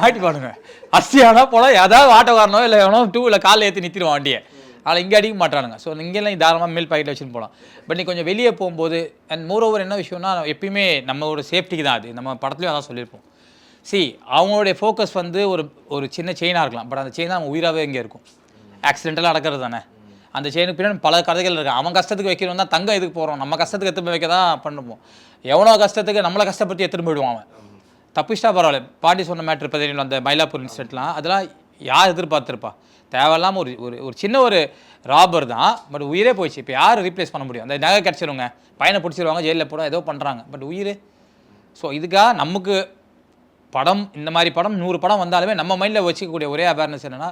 மாட்டி பாடுங்க. அஸ்தியானா போல ஏதாவது ஆட்டோக்காரனோ இல்லை எவனோ 2 காலில் ஏற்றி நிறுத்திடுவான் வண்டியை, ஆனால் இங்கே அடிக்க மாட்டானுங்க. ஸோ இங்கெல்லாம் தாராளமாக மேல் பாக்கெட்டில் வச்சுன்னு போகலாம். பட் நீ கொஞ்சம் வெளியே போகும்போது அண்ட் மோர் ஓவர் என்ன விஷயம்னா எப்பயுமே நம்மளோட சேஃப்டிக்கு தான் அது. நம்ம படத்துலையும் அதான் சொல்லியிருப்போம். அவங்களுடைய ஃபோக்கஸ் வந்து ஒரு சின்ன செயினாக இருக்கலாம், பட் அந்த செயின் தான் நம்ம உயிராகவே இங்கே இருக்கும். ஆக்சிடென்டலாக நடக்கிறது தானே. அந்த செயினுக்கு பின்னாடி பல கதைகள் இருக்குது. அவன் கஷ்டத்துக்கு வைக்கிறோம் தான் தங்கம் எதுக்கு போகிறோம், நம்ம கஷ்டத்துக்கு எடுத்து வைக்க தான் பண்ணுவோம். எவனோ கஷ்டத்துக்கு நம்மளை கஷ்டப்பட்டு எடுத்துகிட்டு போயிடுவான் அவன். தப்பிச்சிட்டா பரவாயில்ல. பாண்டி சொன்ன மேட்ரு இப்போ தெரியும், அந்த மயிலாப்பூர் இன்சிடென்ட்லாம் அதெல்லாம் யார் எதிர்பார்த்துருப்பா. தேவையில்லாமல் ஒரு சின்ன ஒரு ராபர் தான், பட் உயிரே போயிடுச்சு. இப்போ யார் ரீப்ளேஸ் பண்ண முடியும்? அந்த நகை கிடச்சிருவாங்க, பையனை பிடிச்சிருவாங்க, ஜெயிலில் போட ஏதோ பண்ணுறாங்க, பட் உயிர். ஸோ இதுக்காக நமக்கு படம் இந்த மாதிரி படம் 100 படம் வந்தாலுமே நம்ம மைண்டில் வச்சுக்கக்கூடிய ஒரே அவேர்னஸ் என்னென்னா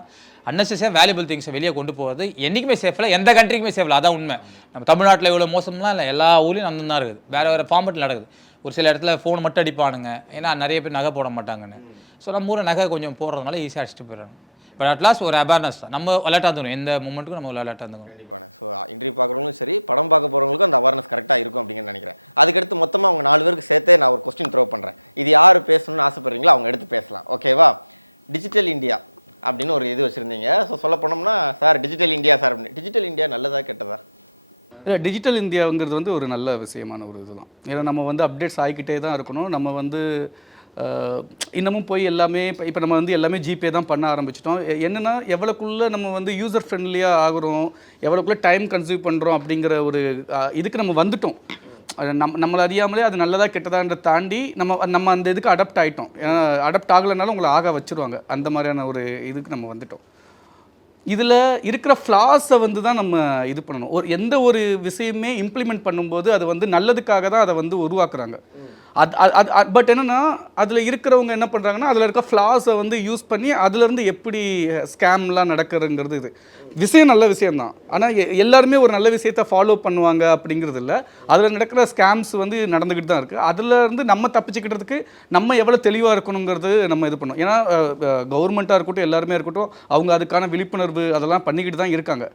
அன்னெசரியாக வேல்யூபிள் திங்ஸை வெளியே கொண்டு போகிறது என்றைக்குமே சேஃபில், எந்த கண்ட்ரிக்குமே சேஃபில். அதான் உண்மை. நம்ம தமிழ்நாட்டில் இவ்வளோ மோசம்லாம் இல்லை, எல்லா ஊர்லேயும் நடந்து தான் இருக்குது. வேறு ஃபார்மெட்டில் நடக்குது. ஒரு சில இடத்துல ஃபோன் மட்டும் அடிப்பானுங்க, ஏன்னா நிறைய பேர் நகை போட மாட்டாங்கன்னு. ஸோ நம்ம ஊரில் நகை கொஞ்சம் போடுறதுனால ஈஸியாக அடிச்சுட்டு போயிடுறாங்க. பட் அட்லாஸ்ட் ஒரு அவேர்னஸ் தான், நம்ம அலர்ட்டாக இருந்துடும், எந்த மூமெண்ட்டுக்கும் நம்ம அலர்ட்டாக இருந்துடும். கண்டிப்பாக. ஸோ இன்டர்வியூ பார்க்குறவங்களும் சரி, படம் பார்க்க போகிறவங்களுக்கும் அந்த அவேர்னஸ் கரெக்டாக இருக்கும் அப்படின்னு நினைக்கிறேன். அதுக்கடுத்து மொத்தமாக அவங்க 4 பேருக்கு சேர்த்தே நான் ஒரு கொஸ்டின் த்ரோ பண்ணுறேன். இது யார் பேசணும்னு ஆசைப்படுறீங்களோ அவங்க எடுத்து பேசலாம், ஓகேவா? டிஜிட்டல் இந்தியா அப்படின்னு ஒரு இது வச்சுருந்தீங்க. ஸோ சொல்ல போனோம்னா சார் டிஜிட்டல் இந்தியா சார் அப்படின்னு. டிஜிட்டல் இந்தியா நல்லதா கெட்டதா? இல்லை, டிஜிட்டல் இந்தியாங்கிறது வந்து ஒரு நல்ல விஷயமான ஒரு இதுதான். ஏன்னா நம்ம வந்து அப்டேட்ஸ் ஆகிக்கிட்டே தான் இருக்கணும். நம்ம வந்து இன்னமும் போய் எல்லாமே இப்போ நம்ம வந்து எல்லாமே ஜிபே தான் பண்ண ஆரம்பிச்சிட்டோம். என்னென்னா எவ்வளோக்குள்ளே நம்ம வந்து யூசர் ஃப்ரெண்ட்லியாக ஆகிறோம், எவ்வளோக்குள்ளே டைம் கன்சியூம் பண்ணுறோம் அப்படிங்கிற ஒரு இதுக்கு நம்ம வந்துட்டோம். நம்மளை அறியாமலே அது நல்லதா கெட்டதான்ற தாண்டி நம்ம அந்த இதுக்கு அடாப்ட் ஆகிட்டோம். ஏன்னா அடாப்ட் ஆகலைனாலும் உங்களை ஆக வச்சுருவாங்க. அந்த மாதிரியான ஒரு இதுக்கு நம்ம வந்துட்டோம். இதில் இருக்கிற ஃப்ளாஸை வந்து தான் நம்ம இது பண்ணணும். எந்த ஒரு விஷயமே இம்ப்ளிமெண்ட் பண்ணும்போது அது வந்து நல்லதுக்காக தான் அதை வந்து உருவாக்குறாங்க. பட் என்னென்னா அதில் இருக்கிறவங்க என்ன பண்ணுறாங்கன்னா அதில் இருக்க ஃப்ளாஸை வந்து யூஸ் பண்ணி அதுலேருந்து எப்படி ஸ்கேம்லாம் நடக்கிறதுங்கிறது. இது விஷயம் நல்ல விஷயம்தான், ஆனால் எல்லாருமே ஒரு நல்ல விஷயத்தை ஃபாலோ பண்ணுவாங்க அப்படிங்கிறது இல்லை. அதில் நடக்கிற ஸ்கேம்ஸ் வந்து நடந்துக்கிட்டு தான் இருக்குது. அதிலேருந்து நம்ம தப்பிச்சுக்கிட்டதுக்கு நம்ம எவ்வளோ தெளிவாக இருக்கணுங்கிறது நம்ம இது பண்ணோம். ஏன்னா கவர்மெண்ட்டாக இருக்கட்டும் எல்லாருமே இருக்கட்டும் அவங்க அதுக்கான விழிப்புணர்வு அதெல்லாம் பண்ணிக்கிட்டு தான் இருக்காங்க.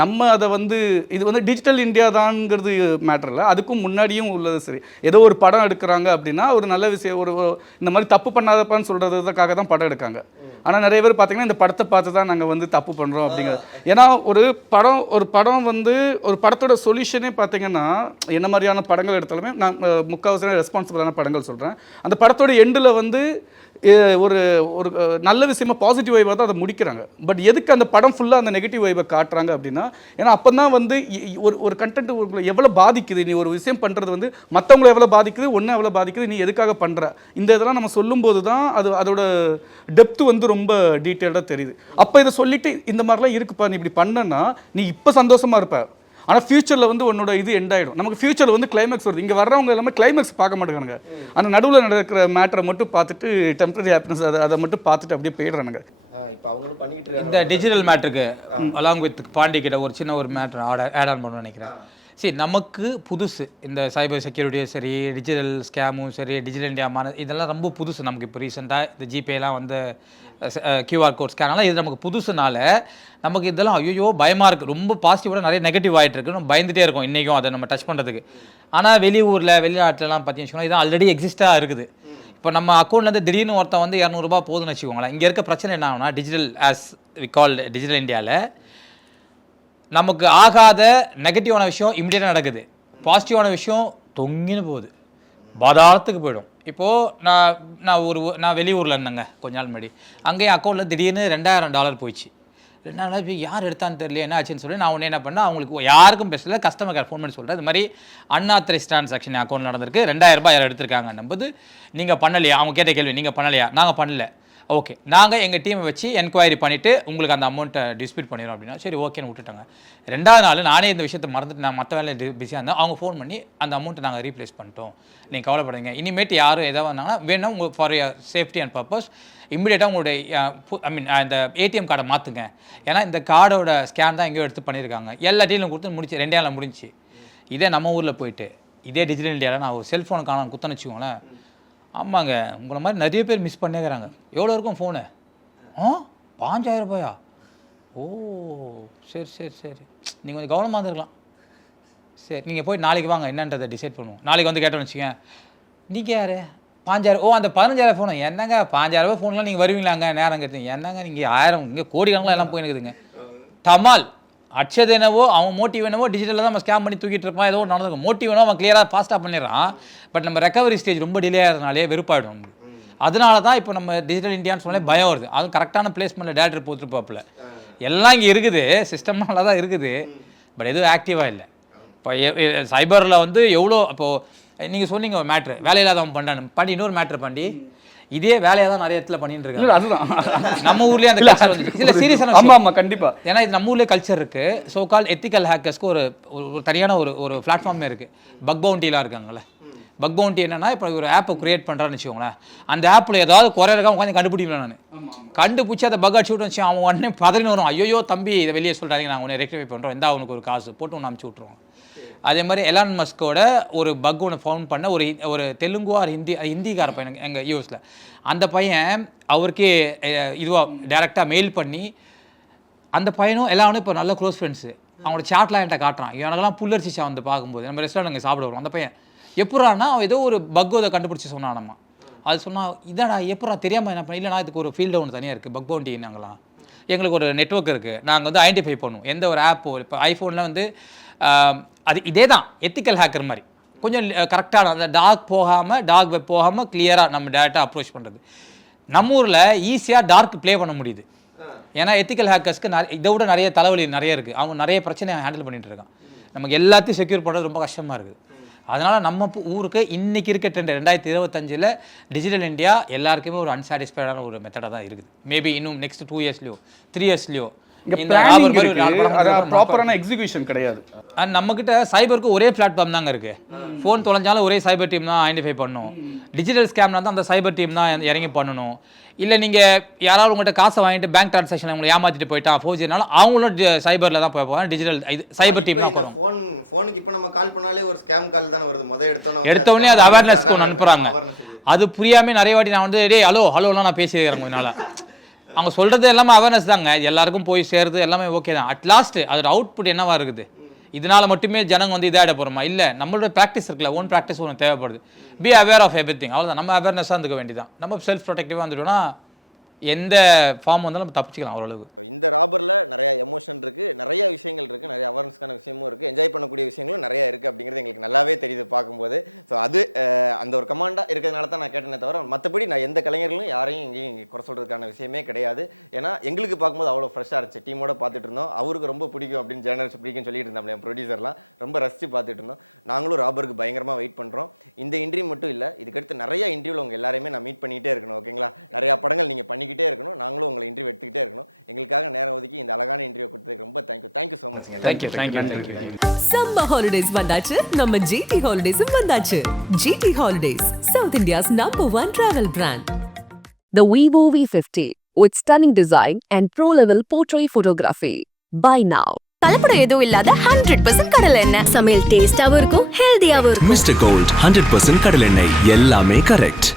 நம்ம அதை வந்து இது வந்து டிஜிட்டல் இந்தியா தான்ங்கிறது மேட்டர் இல்லை, அதுக்கும் முன்னாடியும் உள்ளது. சரி, ஏதோ ஒரு படம் எடுக்கிறாங்க அப்படின்னா ஒரு நல்ல விஷயம், ஒரு இந்த மாதிரி தப்பு பண்ணாதப்பான்னு சொல்கிறதுக்காக தான் படம் எடுக்காங்க. ஆனால் நிறைய பேர் பார்த்தீங்கன்னா இந்த படத்தை பார்த்து தான் நாங்கள் வந்து தப்பு பண்ணுறோம் அப்படிங்கிறது. ஏன்னா ஒரு படம் வந்து ஒரு படத்தோட சொல்யூஷனே பார்த்தீங்கன்னா என்ன மாதிரியான படங்கள் எடுத்தாலுமே நான் முக்கால்வாசி ரெஸ்பான்சிபிளான படங்கள் சொல்கிறேன். அந்த படத்தோட எண்டில் வந்து ஒரு நல்ல விஷயமா பாசிட்டிவ் வைபாக தான் அதை முடிக்கிறாங்க. பட் எதுக்கு அந்த படம் ஃபுல்லாக அந்த நெகட்டிவ் வைபை காட்டுறாங்க அப்படின்னா அப்படின்னா. ஏன்னா அப்போ தான் வந்து ஒரு கண்டென்ட் உங்களை எவ்வளோ பாதிக்குது, நீ ஒரு விஷயம் பண்ணுறது வந்து மற்றவங்களை எவ்வளோ பாதிக்குது, ஒன்று எவ்வளோ பாதிக்குது, நீ எதுக்காக பண்ணுற, இந்த இதெல்லாம் நம்ம சொல்லும்போது தான் அதோட டெப்த் வந்து ரொம்ப டீட்டெயில்டாக தெரியுது. அப்போ இதை சொல்லிட்டு இந்த மாதிரிலாம் இருக்குப்பா, நீ இப்படி பண்ணனா நீ இப்போ சந்தோஷமாக இருப்ப, ஆனால் ஃபியூச்சரில் வந்து உன்னோட இது எண்ட் ஆகிடும். நமக்கு ஃபியூச்சரில் வந்து கிளைமேக்ஸ் வருது, இங்கே வர்றவங்க எல்லாமே கிளைமேக்ஸ் பார்க்க மாட்டேங்கிறாங்க, அந்த நடுவில் நடக்கிற மேட்டரை மட்டும் பார்த்துட்டு டெம்பரரி ஹாப்பினஸ் அதை மட்டும் பார்த்துட்டு அப்படியே போயிடுறானுங்க. இப்போ அவங்களும் பண்ணிக்கிட்டு இருக்காங்க. இந்த டிஜிட்டல் மேட்ருக்கு அலாங் வித் பாண்டி கிட்ட ஒரு சின்ன ஒரு மேட்ரு ஆட் ஆன் பண்ணணும்னு நினைக்கிறேன். சரி, நமக்கு புதுசு இந்த சைபர் செக்யூரிட்டியும் சரி, டிஜிட்டல் ஸ்கேமும் சரி, டிஜிட்டல் இந்தியா இதெல்லாம் ரொம்ப புதுசு நமக்கு. இப்போ ரீசெண்டாக இந்த ஜிபேலாம் வந்து கியூஆர் கோட் ஸ்கேனெல்லாம் இது நமக்கு புதுசுனால நமக்கு இதெல்லாம் ஐயோ பயமாக இருக்குது. ரொம்ப பாசிட்டிவோட நிறைய நெகட்டிவ் ஆகிட்டு இருக்கு, நம்ம பயந்துகிட்டே இருக்கோம் இன்றைக்கும் அதை நம்ம டச் பண்ணுறதுக்கு. ஆனால் வெளியூரில் வெளிநாட்டிலலாம் பார்த்தீங்கன்னா இதான் ஆல்ரெடி எக்ஸிஸ்டாக இருக்குது. இப்போ நம்ம அக்கௌண்ட்லேருந்து திடீர்னு ஒருத்தன் வந்து 200 ரூபாய் போதுன்னு வச்சுக்கோங்களேன். இங்கே இருக்க பிரச்சனை என்ன ஆகுனா, digital as we call digital இந்தியாவில் நமக்கு ஆகாத நெகட்டிவான விஷயம் இம்மிடியேட்டாக நடக்குது, பாசிட்டிவான விஷயம் தொங்கின்னு போகுது, பாதாளத்துக்கு போயிடும். இப்போது நான் வெளியூரில் இருந்தேங்க கொஞ்ச நாள் முன்னாடி. அங்கேயும் அக்கௌண்ட்டில் திடீர்னு $2000 போயிடுச்சு. $2000 போய் யார் எடுத்தான்னு தெரியல, என்ன ஆச்சுன்னு சொல்லி நான் ஒன்று என்ன பண்ணேன், அவங்களுக்கு யாருக்கும் பேசல, கஸ்டமர் கேர் ஃபோன் பண்ணி சொல்கிறேன், இது மாதிரி அன்ஆத்தரைஸ் ட்ரான்சாக்ஷன் அக்கௌண்ட் நடந்திருக்கு, $2000 யார் எடுத்திருக்காங்க நம்பது, நீங்கள் பண்ணலையா, அவங்க கேட்ட கேள்வி, நீங்கள் பண்ணலையா, நாங்கள் பண்ணல, ஓகே நாங்கள் எங்கள் டீமை வச்சு என்கொயரி பண்ணிவிட்டு உங்களுக்கு அந்த அமௌண்ட்டை டிஸ்பியூட் பண்ணிடுறோம் அப்படின்னா சரி ஓகேன்னு விட்டுட்டாங்க. 2வது நாள் நானே இந்த விஷயத்தை மறந்துட்டு நான் மற்ற வேலையை பிஸியாக இருந்தேன். அவங்க ஃபோன் பண்ணி அந்த அமௌண்ட்டை நாங்கள் ரீப்ளேஸ் பண்ணிட்டோம், நீங்கள் கவலைப்படுங்க, இனிமேட்டு யாரும் எதாவது வந்தாங்கன்னா வேணும் உங்கள் ஃபார் சேஃப்டி அண்ட் பர்பஸ் இம்மிடியேட்டாக உங்களுடைய இந்த ஏடிஎம் கார்டை மாற்றுங்க, ஏன்னா இந்த கார்டோட ஸ்கேன் தான் எங்கேயோ எடுத்து பண்ணியிருக்காங்க, எல்லா டீலும் கொடுத்து முடிச்சு 2 நாளில் முடிஞ்சு. இதே நம்ம ஊரில் போயிட்டு இதே டிஜிட்டல் இந்தியாவில் நான் ஒரு செல்ஃபோனை காண குத்தன்னு வச்சுக்கோங்களேன், ஆமாங்க உங்களை மாதிரி நிறைய பேர் மிஸ் பண்ணிக்கிறாங்க. எவ்வளோ இருக்கும் ஃபோனு? 5000 ரூபாயா? ஓ சரி சரி சரி, நீங்கள் கொஞ்சம் கவனமாக இருந்துருக்கலாம். சரி நீங்கள் போய் நாளைக்கு வாங்க என்னன்றதை டிசைட் பண்ணுவோம். நாளைக்கு வந்து கேட்டோன்னு வச்சுக்கோங்க, நீங்கள் யார் 5000? ஓ அந்த 15000 ஃபோனு என்னங்க 5000 ரூபா ஃபோன்லாம் நீங்கள் வருவீங்களாங்க நேரம் கேட்டீங்க, என்னங்க நீங்கள் 1000 இங்கே கோடிக்கணக்கில் எல்லாம் போயிருக்குதுங்க. டமால் அட்சது என்னவோ அவன் மோட்டிவ் என்னவோ டிஜிட்டலில் தான் நம்ம ஸ்கேம் பண்ணி தூக்கிட்டு இருப்பான், ஏதோ நடந்திருக்கும். மோட்டிவ் என்னவோ அவன் கிளியராக ஃபாஸ்ட்டாக பண்ணிடுறான், பட் நம்ம ரெக்கவரி ஸ்டேஜ் ரொம்ப டிலே ஆகிறதுனாலே வெறுப்பாயிடும். அதனால தான் இப்போ நம்ம டிஜிட்டல் இந்தியான்னு சொன்னாலே பயம் வருது. அதுவும் கரெக்டான பிளேஸ்மெண்ட்டில் டேரக்டர் போட்டுருப்பாப்புல, எல்லாம் இங்கே இருக்குது, சிஸ்டம்னால தான் இருக்குது, பட் எதுவும் ஆக்டிவாக இல்லை. இப்போ சைபரில் வந்து எவ்வளோ இப்போது நீங்கள் சொன்னீங்க ஒரு மேட்ரு வேலையில்லாதவன் பண்ணான்னு பண்ணி இன்னொரு மேட்ரு பண்ணி இதே வேலையாக தான் நிறைய இடத்துல பண்ணிட்டு இருக்காங்க. அதுதான் நம்ம ஊர்லேயே அந்த கல்ச்சர் வந்து இல்லை சீரியஸான. ஆமாம் ஆமாம் கண்டிப்பாக. ஏன்னா இது நம்ம ஊர்லேயே கல்ச்சர் இருக்குது. ஸோ கால் எத்திக்கல் ஹேக்கர்ஸ்க்கு ஒரு தனியான ஒரு பிளாட்ஃபார்மே இருக்குது. பக் பவுண்டிலாம் இருக்காங்கல்ல, பக் பவுண்டி என்னன்னா இப்போ ஒரு ஆப்பை கிரியேட் பண்ணுறான்னு வச்சுக்கோங்களேன், அந்த ஆப்பில் ஏதாவது குறை இருக்கா உட்காந்து கண்டுபிடிக்கலாம். நான் கண்டுபிடிச்சி அதை பக் அடிச்சு விட்டு வச்சு அவன் உடனே பதறி வரும், ஐயோ தம்பி இதை வெளியே சொல்கிறாங்க, நாங்கள் உடனே ரெக்டிஃபை பண்ணுறோம், எந்த அவனுக்கு ஒரு காசு போட்டு ஒன்று அனுப்பிச்சி விட்ருவோம். அதே மாதிரி எலான் மஸ்கோட ஒரு பக் ஒன்று ஃபவுண்ட் பண்ண ஒரு தெலுங்கு ஆர் ஹிந்திக்கார பையன் எங்கள் யூஎஸில், அந்த பையன் அவருக்கே இதுவாக டேரெக்டாக மெயில் பண்ணி அந்த பையனும் எல்லாரும் இப்போ நல்ல க்ளோஸ் ஃப்ரெண்ட்ஸு, அவனோட சாட்லாம் என்கிட்ட காட்டுறான், எனக்கெல்லாம் புல்லரிச்சிச்சா வந்து பார்க்கும்போது நம்ம ரெஸ்டாரண்ட் அங்கே சாப்பிட வரும். அந்த பையன் எப்படான்னா அவன் ஏதோ ஒரு பக் அதை கண்டுபிடிச்சி சொன்னானம்மா, அது சொன்னால் இதாடா எப்படா தெரியாமல் என்ன பண்ண, இல்லைனா இதுக்கு ஒரு ஃபீல்டு ஒன்று தனியாக இருக்குது பக் பவுண்டி, நாங்களாம் எங்களுக்கு ஒரு நெட்வொர்க் இருக்குது, நாங்கள் வந்து ஐடென்டிஃபை பண்ணுவோம் எந்த ஒரு ஆப்போ. இப்போ ஐஃபோனில் வந்து அது இதே தான் எத்திக்கல் ஹேக்கர் மாதிரி கொஞ்சம் கரெக்டான அந்த டார்க் வெப் போகாமல் கிளியராக நம்ம டேரெக்டாக அப்ரோச் பண்ணுறது. நம்ம ஊரில் ஈஸியாக டார்க் ப்ளே பண்ண முடியுது, ஏன்னா எத்திக்கல் ஹேக்கர்ஸ்க்கு இதை விட நிறைய தலைவலி நிறைய இருக்குது, அவங்க நிறைய பிரச்சனையை ஹேண்டில் பண்ணிகிட்டு இருக்கான். நமக்கு எல்லாத்தையும் செக்யூர் பண்ணுறது ரொம்ப கஷ்டமாக இருக்குது. அதனால் நம்ம ஊருக்கு இன்றைக்கி இருக்க ட்ரெண்ட் 2025 டிஜிட்டல் இந்தியா எல்லாருக்குமே ஒரு அன்சாட்டிஸ்ஃபைடான ஒரு மெத்தடாக தான் இருக்குது. மேபி இன்னும் நெக்ஸ்ட் 2 இயர்ஸ்லையோ 3 இயர்ஸ்லையோ ப்ராப்பரான எக்ஸிகியூஷன் கிடையாது. அண்ட் நம்மக்கிட்ட சைபருக்கு ஒரே பிளாட்ஃபார்ம் தாங்க இருக்குது. ஃபோன் தொலைஞ்சாலும் ஒரே சைபர் டீம் தான் ஐடென்டிஃபை பண்ணணும், டிஜிட்டல் ஸ்கேம்னா தான் அந்த சைபர் டீம் தான் இறங்கி பண்ணணும். இல்லை நீங்கள் யாராவது உங்கள்கிட்ட காசை வாங்கிட்டு பேங்க் ட்ரான்சாக்ஷன் உங்களை ஏமாற்றிட்டு போயிட்டா ஃபோர்ஜினாலும் அவங்களும் சைபரில் தான் போய் போவாங்க, டிஜிட்டல் சைபர் டீம். இந்த ஃபோனுக்கு இப்போ நம்ம கால் பண்ணாலே ஒரு ஸ்கேம் கால் தானே வருது, எடுத்தோடனே அது அவேர்னஸ் அனுப்புகிறாங்க. அது புரியாமல் நிறைய வாட்டி நான் வந்து டேய் ஹலோலாம் நான் பேசியிருக்கிறேன் கொஞ்ச நாளாக. அவங்க சொல்கிறது எல்லாமே அவேர்னஸ் தாங்க, எல்லாருக்கும் போய் சேருது எல்லாமே ஓகே தான். அட் லாஸ்ட் அதோட அவுட்புட் என்னவா இருக்குது, இதனால் மட்டுமே ஜனங்க வந்து இதாகிட போகிறோமா? இல்லை, நம்மளோட ப்ராக்டிஸ் இருக்குல்ல, ஓன் ப்ராக்டிஸ் ஒன்று தேவைப்படுது. Be aware of everything, அவ்வளோதான். நம்ம அவேர்னஸாக இருந்துக்க வேண்டியதான், நம்ம செல்ஃப் ப்ரொடெக்டிவாக இருந்துட்டோம்னா எந்த ஃபார்ம் வந்தாலும் நம்ம தப்பிச்சுக்கலாம் ஓரளவுக்கு. இந்த ராபரில் நிறைய எமோஷன் இருக்குது, நிறைய விஷயங்கள் இருக்குது, நிறைய அவேர்னஸ்க்கான விஷயமும் இருக்குது, என்ஜாய் பண்ணக்கூடிய விஷயங்களும் நிறைய இருக்குது அப்படிங்கிறது எங்களுக்கு நல்லாவே தெரியுது பார்க்கும்போது. ஸோ அது அந்த ஒரு கமாண்டாக இருக்கிறதுனால தான் நான் கேட்டேனே தவிர மற்றபடி நான் எந்த கலைஞர்களும் யாரையும் எங்கேயும் இங்கே குறை சொல்கிறதுக்கான விஷயமே கிடையாது. ஏன்னா எங்களுக்கு பார்க்கும்போது அவ்வளோ ஃப்ரெஷ்ஷாக இருந்துச்சு. டீமோட பார்த்துட்டு இருந்தோம். அவருக்கு ரொம்ப பிடிக்கும் அப்படின்னு ஜேர்னலிஸ்ட் பிடிக்கும்னு சொல்லிட்டு இருந்தாங்க என் ப்ரொடியூசர்லாம். ரொம்ப ரசித்து பார்த்துட்டு இருந்தோம். நாங்களும் ராபருக்கு பயங்கரமாக வெயிட் பண்ணுறோம். இந்த இன்டர்வியூ மட்டும் இல்லை, இதுக்கடுத்து நிறைய இன்டர்வியூவில் உங்கள் எல்லாரையுமே நான் மீட் பண்ணிக்கிட்டே இருக்கணும். ஓகேங்களா? நிறையா படங்கள் நீங்கள் பண்ணிக்கிட்டே இருக்கணும், நாங்களும் உங்களை இன்டர்வியூ எடுத்துக்கிட்டே இருக்கணும். எங்களுக்காக நேரம் ஒதுக்கி இந்த அழகான இன்டர்வியூ கொடுத்ததுக்கு ரொம்ப தேங்க்யூ ஸோ மச்ங்க. தேங்க்யூ. சம்மர் ஹாலிடேஸ் வந்தாச்சு, நம்ம ஜிடி ஹாலிடேஸும் வந்தாச்சு. GT holidays, south India's #1 travel brand. The Vivo V50 with stunning design and pro-level portrait photography. Buy now. கலப்படம் எதுவும் இல்லாத 100% கடலை எண்ணெய். சமையல் டேஸ்டாவும் இருக்கும், ஹெல்தியாவும் இருக்கும். மிஸ்டர் கோல்ட் 100% கடலெண்ணெய் எல்லாமே கரெக்ட்.